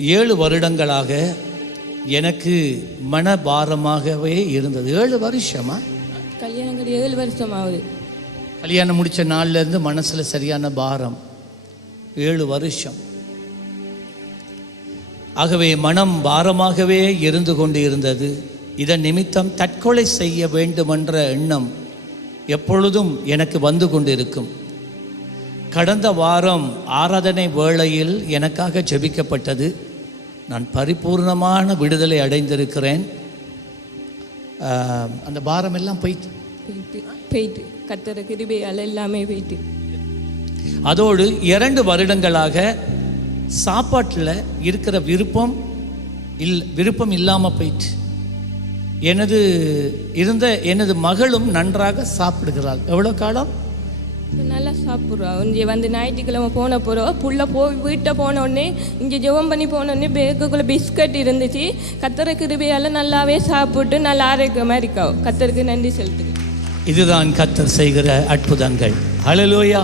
ஏழு வருடங்களாக எனக்கு மனபாரமாகவே இருந்தது. ஏழு வருஷமா? கல்யாணம் ஏழு வருஷம் ஆகுது கல்யாணம் முடித்த நாள்லேருந்து மனசில் சரியான பாரம். ஏழு வருஷம். ஆகவே மனம் பாரமாகவே இருந்து கொண்டு இருந்தது இதன் நிமித்தம் தற்கொலை செய்ய வேண்டுமென்ற எண்ணம் எப்பொழுதும் எனக்கு வந்து கொண்டிருக்கும். கடந்த வாரம் ஆராதனை வேளையில் எனக்காக ஜெபிக்கப்பட்டது. நான் பரிபூர்ணமான விடுதலை அடைந்திருக்கிறேன். அந்த பாரம் எல்லாம் போயிட்டு போயிட்டு கத்துற கிருபையால் எல்லாமே போயிட்டு. அதோடு இரண்டு வருடங்களாக சாப்பாட்டில் இருக்கிற விருப்பம் இல் விருப்பம் இல்லாமல் போயிட்டு. எனது இருந்த எனது மகளும் நன்றாக சாப்பிடுகிறாள். எவ்வளோ காலம்? நல்லா சாப்பிட்றோம் இங்கே வந்து ஞாயிற்றுக்கிழமை போன போகிறோம் புள்ள போய் வீட்டை போன உடனே இங்கே ஜெபம் பண்ணி போன உடனே பேக்குக்குள்ளே பிஸ்கட் இருந்துச்சு. கத்தரை கிருபையால் நல்லாவே சாப்பிட்டு நல்லா ஆரோக்கியமாக இருக்கோம் கத்தருக்கு நன்றி செலுத்துக்கு இதுதான் கத்தர் செய்கிற அற்புதங்கள். அழலோயா